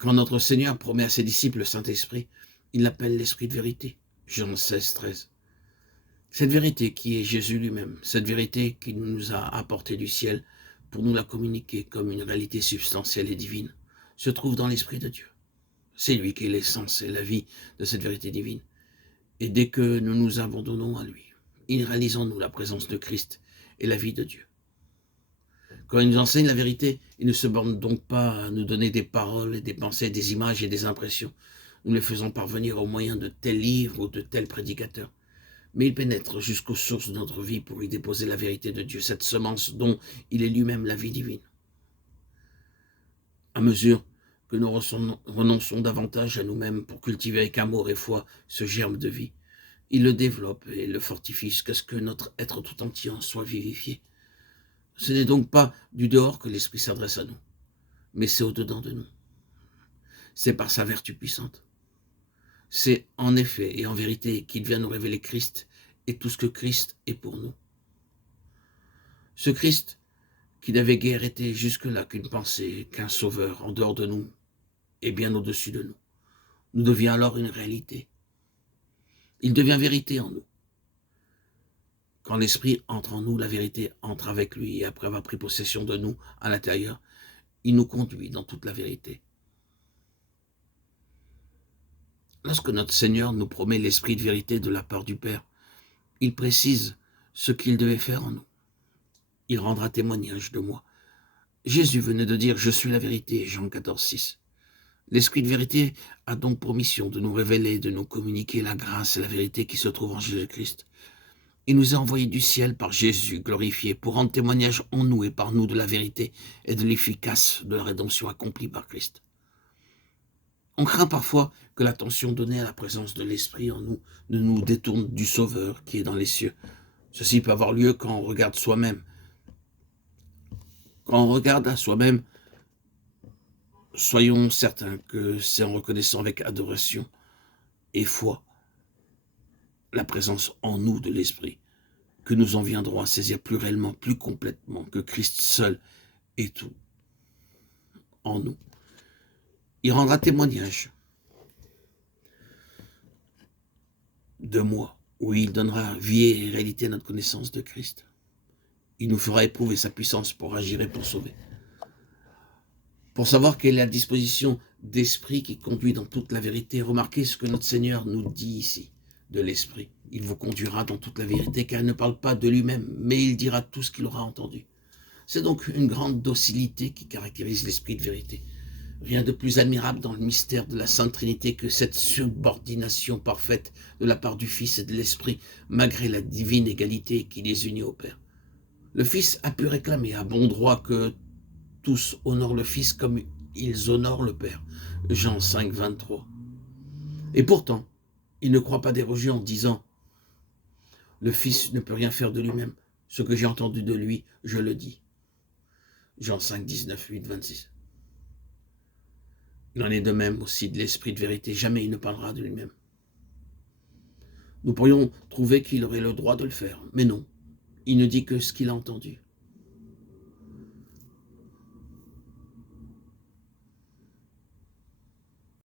Quand notre Seigneur promet à ses disciples le Saint-Esprit, il l'appelle l'Esprit de vérité. Jean 16, 13. Cette vérité qui est Jésus lui-même, cette vérité qu'il nous a apportée du ciel pour nous la communiquer comme une réalité substantielle et divine, se trouve dans l'Esprit de Dieu. C'est lui qui est l'essence et la vie de cette vérité divine. Et dès que nous nous abandonnons à lui, il réalise en nous la présence de Christ et la vie de Dieu. Quand il nous enseigne la vérité, il ne se borne donc pas à nous donner des paroles et des pensées, des images et des impressions. Nous les faisons parvenir au moyen de tels livres ou de tels prédicateurs. Mais il pénètre jusqu'aux sources de notre vie pour y déposer la vérité de Dieu, cette semence dont il est lui-même la vie divine. À mesure que nous renonçons davantage à nous-mêmes pour cultiver avec amour et foi ce germe de vie, il le développe et le fortifie jusqu'à ce que notre être tout entier en soit vivifié. Ce n'est donc pas du dehors que l'Esprit s'adresse à nous, mais c'est au-dedans de nous. C'est par sa vertu puissante. C'est en effet et en vérité qu'il vient nous révéler Christ et tout ce que Christ est pour nous. Ce Christ qui n'avait guère été jusque-là qu'une pensée, qu'un sauveur en dehors de nous et bien au-dessus de nous, nous devient alors une réalité. Il devient vérité en nous. Quand l'Esprit entre en nous, la vérité entre avec lui et après avoir pris possession de nous à l'intérieur, il nous conduit dans toute la vérité. Lorsque notre Seigneur nous promet l'Esprit de vérité de la part du Père, il précise ce qu'il devait faire en nous. Il rendra témoignage de moi. Jésus venait de dire « Je suis la vérité » Jean 14, 6. L'Esprit de vérité a donc pour mission de nous révéler, de nous communiquer la grâce et la vérité qui se trouvent en Jésus-Christ. Il nous a envoyés du ciel par Jésus glorifié pour rendre témoignage en nous et par nous de la vérité et de l'efficace de la rédemption accomplie par Christ. On craint parfois que l'attention donnée à la présence de l'Esprit en nous ne nous détourne du Sauveur qui est dans les cieux. Ceci peut avoir lieu quand on regarde soi-même. Quand on regarde à soi-même, soyons certains que c'est en reconnaissant avec adoration et foi la présence en nous de l'Esprit que nous en viendrons à saisir plus réellement, plus complètement que Christ seul est tout en nous. Il rendra témoignage de moi, où il donnera vie et réalité à notre connaissance de Christ. Il nous fera éprouver sa puissance pour agir et pour sauver. Pour savoir quelle est la disposition d'esprit qui conduit dans toute la vérité, remarquez ce que notre Seigneur nous dit ici, de l'Esprit. Il vous conduira dans toute la vérité, car il ne parle pas de lui-même, mais il dira tout ce qu'il aura entendu. C'est donc une grande docilité qui caractérise l'Esprit de vérité. Rien de plus admirable dans le mystère de la Sainte Trinité que cette subordination parfaite de la part du Fils et de l'Esprit, malgré la divine égalité qui les unit au Père. Le Fils a pu réclamer à bon droit que tous honorent le Fils comme ils honorent le Père. Jean 5, 23. Et pourtant, il ne croit pas déroger en disant « Le Fils ne peut rien faire de lui-même. Ce que j'ai entendu de lui, je le dis. » Jean 5, 19, 8, 26. Il en est de même aussi de l'Esprit de vérité. Jamais il ne parlera de lui-même. Nous pourrions trouver qu'il aurait le droit de le faire, mais non. Il ne dit que ce qu'il a entendu.